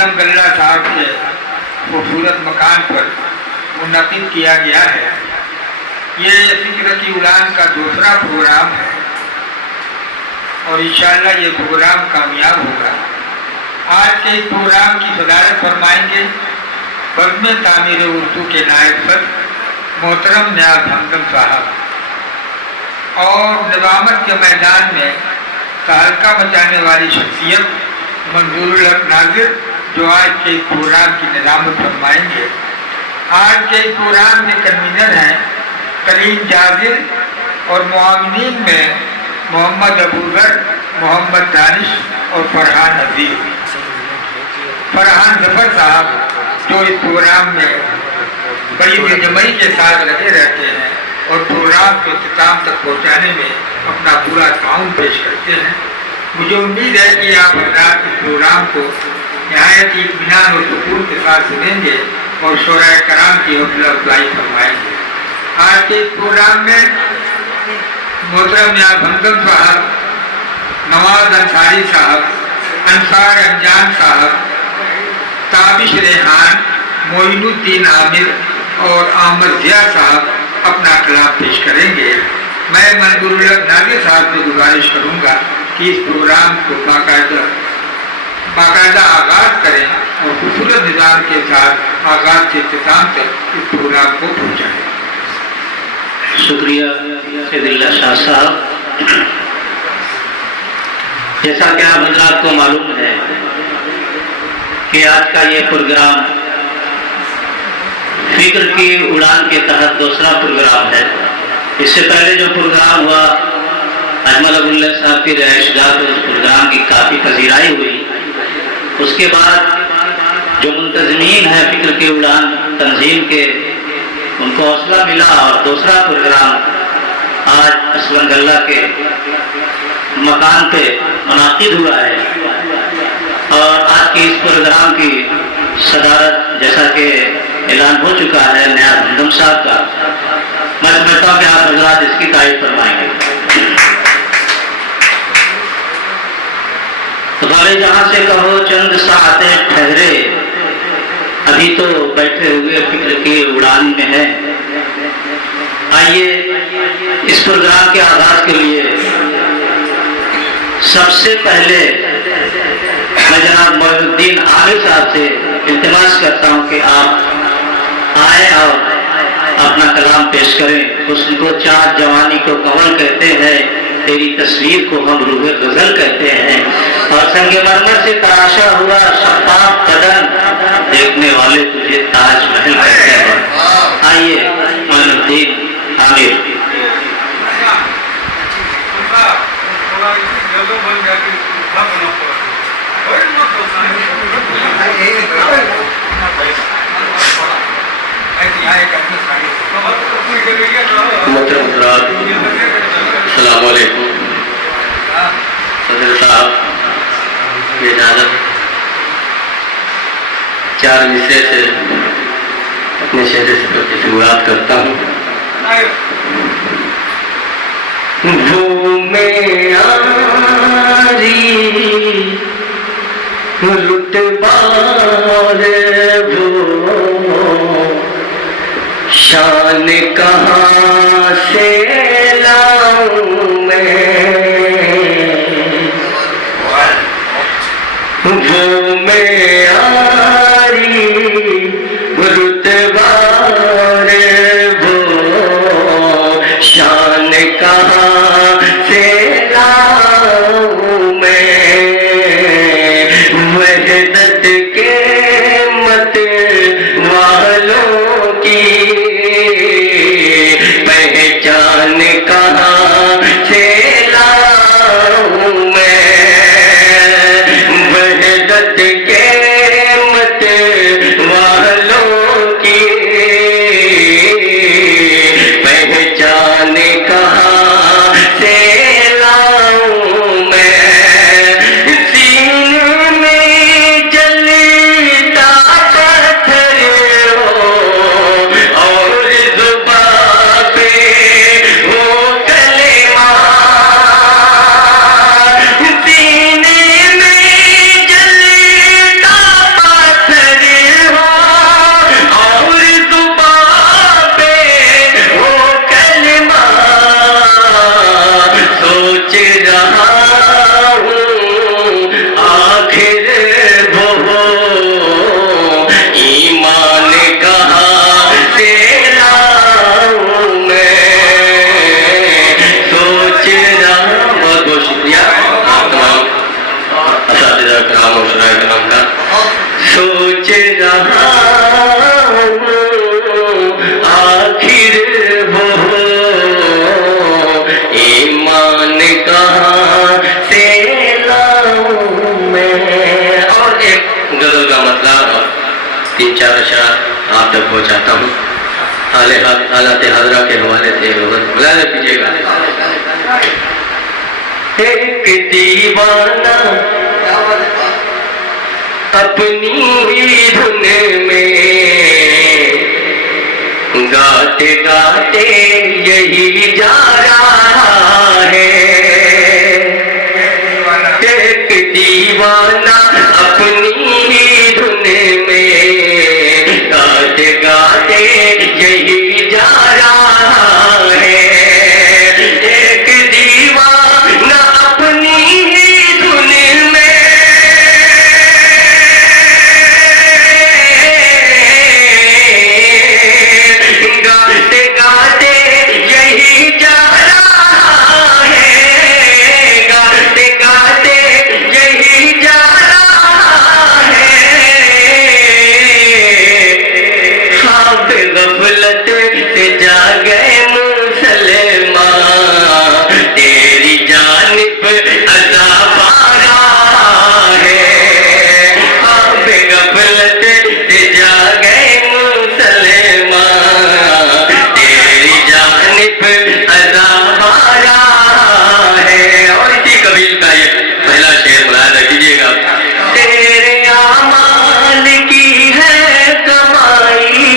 आलम गल्ला साहब के खूबसूरत मकान पर मुनक़िद किया गया है। ये फ़िक्र की उड़ान का दूसरा प्रोग्राम है और इंशाअल्लाह ये प्रोग्राम कामयाब होगा। आज के इस प्रोग्राम की सदारत फरमाएंगे बज़्म तामीर उर्दू के नायब सदर मोहतरम नियाज़ हमदम साहब, और निज़ामत के मैदान में तहलका मचाने वाली शख्सियत मंजूरुल हक नाज़िर जो आज के इस प्रोग्राम की निज़ामत फरमाएंगे। आज के इस प्रोग्राम के कन्वीनर हैं कलीम जाजिर और मुआविनीन में मोहम्मद अबूज़र, मोहम्मद दानिश और फरहान नज़ीर। फरहान ज़फ़र साहब जो इस प्रोग्राम में बड़ी दिलजमई के साथ लगे रहते हैं और प्रोग्राम को इख्तिताम तक पहुँचाने में अपना पूरा ताउन पेश करते हैं। मुझे उम्मीद है कि आप हज़रात इस प्रोग्राम को नहायत ही इत्मीनान और सुकून के साथ सुनेंगे और शोराए कराम की हौसला अफजाई फरमाएंगे। आज के इस प्रोग्राम में मोहतरम नियाज़ हमदम साहब, नवाज अंसारी साहब, अंसार अंजान साहब, ताबिश रेहान, मोइनुद्दीन आमिर और अहमद ज़िया साहब अपना कलाम पेश करेंगे। मैं मंजूरुल हक नाज़िर साहब से गुजारिश करूँगा कि इस प्रोग्राम को बाकायदा आगाज़ करें और खूबसूरत निज़ाम के साथ आगाज़ से इख्तिताम तक इस प्रोग्राम को पहुँचाएँ। शुक्रिया सैयदुल्लाह शाह साहब। जैसा कि आप हज़रात को मालूम है कि आज का ये प्रोग्राम फिक्र की उड़ान के तहत दूसरा प्रोग्राम है। इससे पहले जो प्रोग्राम हुआ अजमल अब्दुल्ला साहब की रिहाइशगाह पर उस प्रोग्राम की काफ़ी पजीराई हुई। उसके बाद जो मुंतज़मीन है फिक्र की उड़ान तंजीम के, उनको हौसला मिला और दूसरा प्रोग्राम आज असलन गल्ला के मकान पे मुनाकिद हुआ है। और आज के इस प्रोग्राम की सदारत जैसा कि ऐलान हो चुका है नियाज़ हमदम साहब का, मैं समझता हूँ कि आप हज़रात इसकी तारीफ फरमाएंगे। तो वाले जहाँ से कहो चंद सातें ठहरे, अभी तो बैठे हुए फिक्र की उड़ान में है। आइए इस प्रोग्राम के आगाज के लिए सबसे पहले मैं जनाब मोइनुद्दीन आमिर साहब से इल्तिमास करता हूँ कि आप आए और अपना कलाम पेश करें। उसको चाँद जवानी को कमल कहते हैं, तेरी तस्वीर को हम रूहे गजल कहते हैं, और संगमरमर से तराशा हुआ शफ़ाफ बदन देखने वाले तुझे ताजमहल कहते हैं। आइए मोइनुद्दीन आमिर। अस्सलाम वालेकुम। सदर साहब की इजाज़त, चार मिसरे से अपने शहर से शुरुआत करता हूँ। वो में आरी रुतबार वो शान कहाँ से लाऊं मैं, वो मैं आरी रुतबार वो शान कहाँ से लाऊं मैं, वहदत के मत वालों की पहचान कहाँ से पहुंचाता हूँ। हालत हाजरा के हवाले से मुलाजा कीजिएगा। एक दीवाना अपनी ही धुन में गाते गाते यही जा रहा है। एक दीवाना अपनी ही धुन में गाते गाते यही जा रहा है। एक दीवाना अपनी ही धुन में गाते गाते यही जा रहा है। गाते गाते यही जा रहा है। ख्वाब गफलत से जागे मुसलमान, तेरी जानिब अज़ाब आ रहा है। ख्वाब गफलत से जागे मुसलमान, तेरी जानिब अज़ाब आ रहा है। और इसी कबील का ये पहला शेर मुलाहिज़ा कीजिएगा। तेरे आमाल की है कमाई,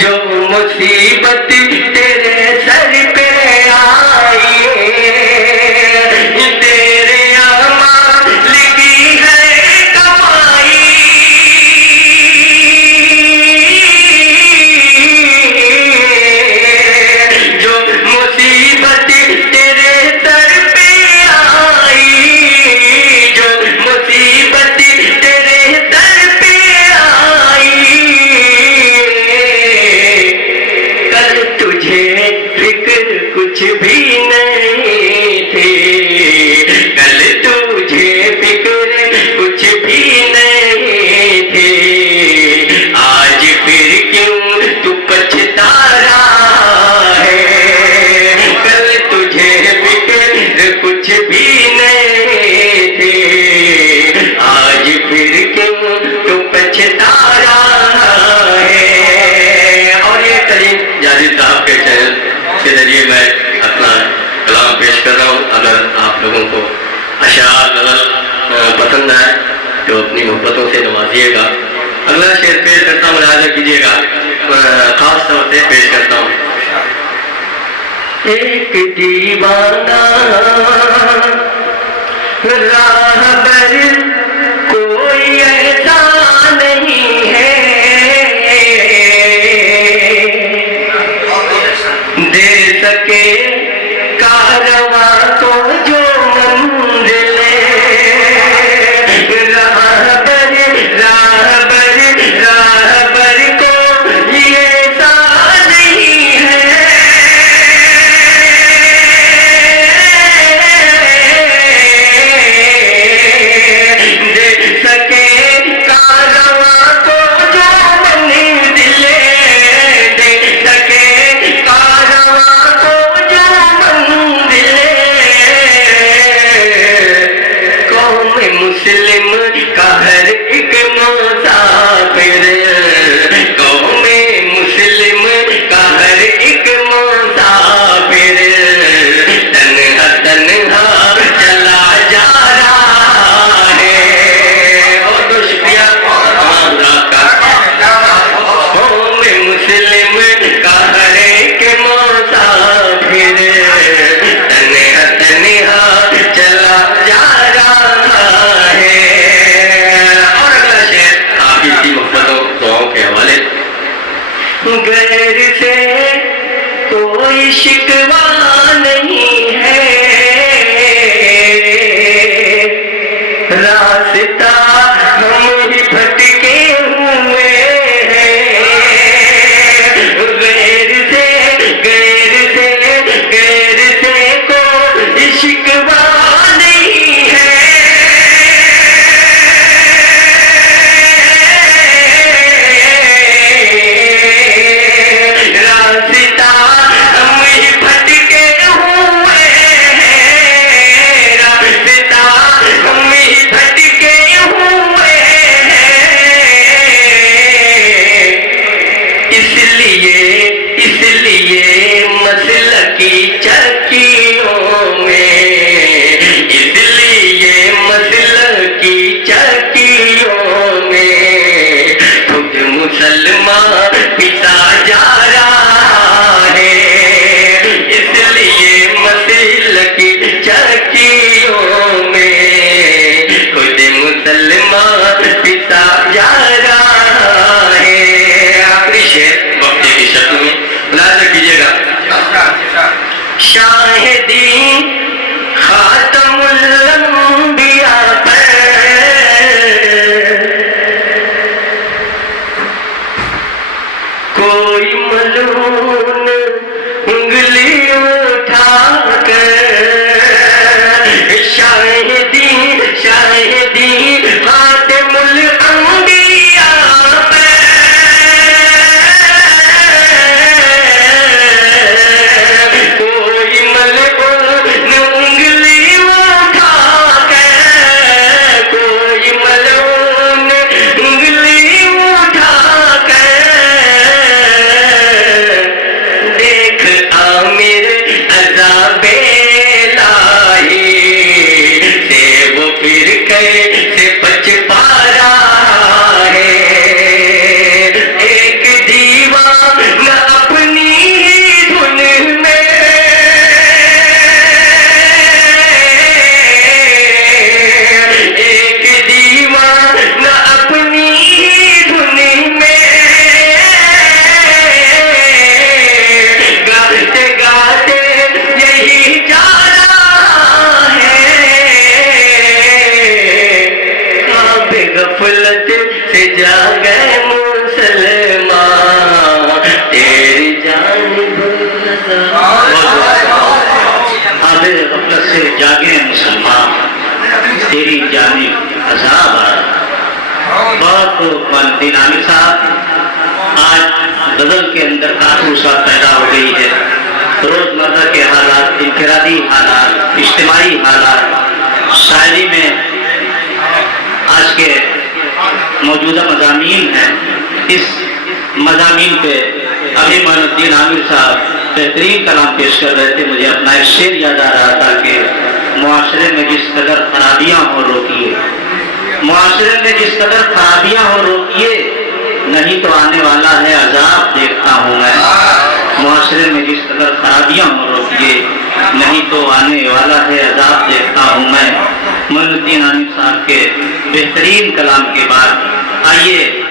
जो मुसीबत तेरे सर पे आई, तेरे आमाल की है कमाई, जो मुसीबत तेरे सर पे आई, जो मुसीबत तेरे सर पे आई। कल तुझे फिक्र कुछ भी नहीं थी, कल तुझे फिक्र कुछ भी नहीं थी, आज फिर क्यों तू पछता रहा है। कल तुझे फिक्र कुछ भी नहीं थी, आज फिर क्यों तू पछता रहा है। और ये करीम जाजिद साहब के चैनल के जरिए मैं अपना कलाम पेश कर रहा हूँ। अगर आप लोगों को अशार गज़ल पसंद आए तो अपनी मोहब्बतों से नवाजिएगा। अगला शेर पेश करता हूँ, मुलाहिज़ा कीजिएगा। खास तौर से पेश करता हूँ। एक दीवाना राहबर कोई ऐसा नहीं है, दे सके कारवां को जो मंजिले। राहबर राहबर राहबर को ये ऐसा नहीं है, दे सके कारवां को जो मंजिले, दे सके कारवां को जो मंजिले। कौम मुस्लिम का हर एक मुसाफिर, कौम मुस्लिम का हर एक मुसाफिर तन्हा तन्हा चला जा रहा है। और तो शुक्रिया तमाम रात का। कौम मुस्लिम का हर एक मुसाफिर तन्हा तन्हा चला जा रहा है। और अगला शेर आप इसी मोहब्बतों दुआओं के हवाले। गैर से कोई शिकवा नहीं है, रास्ता हम ही भटके हुए हैं। गैर से कोई शिकवा नहीं है, रास्ता हम ही भटके हुए हैं, रास्ता हम ही भटके اس لیے مسلکی چکیوں میں، اس لیے مسلکی چکیوں میں خود مسلمان پتا جا رہا ہے، اس لیے مسلکی چکیوں میں خود مسلمان پتا جا رہا ہے۔ آخری شعر وقت کی شکل میں ملاحظہ کیجیے گا۔ شاہدی خاتم الانبیاء پر کوئی ملعون انگلی اٹھا کر، شاہدی خاتم الانبیاء پر کوئی ملعون انگلی اٹھا کر، کوئی ملعون انگلی اٹھا کر دیکھ عامر عذاب الہی سے وہ پھر کیسے بچ پا رہا ہے، ایک دیوانہ اپنی ہی دھن میں، ایک دیوانہ اپنی ہی دھن میں گاتے گاتے یہی جا رہا ہے، خواب غفلت سے جاگے مسلمان تیری جانب خواب غفلت سے جاگے مسلمان تیری جانب عذاب آ رہا۔ بہت والدین عامر صاحب، آج غزل کے اندر کافی سا پیدا ہو گئی ہے، روزمرہ کے حالات، انفرادی حالات، اجتماعی حالات، شاعری میں آج کے موجودہ مضامین ہیں، اس مضامین پہ ابھی معین الدین عامر صاحب بہترین کلام پیش کر رہے تھے۔ مجھے اپنا ایک شعر یاد آ رہا تھا کہ معاشرے میں جس قدر خرابیاں ہو روکیے، معاشرے میں جس قدر خرابیاں ہو روکیے، نہیں تو آنے والا ہے عذاب دیکھتا ہوں میں، معاشرے میں جس قدر خرابیاں ہو روکیے، نہیں تو آنے والا ہے عذاب دیکھتا ہوں میں۔ معین الدین عامر صاحب کے بہترین کلام کے بعد آئیے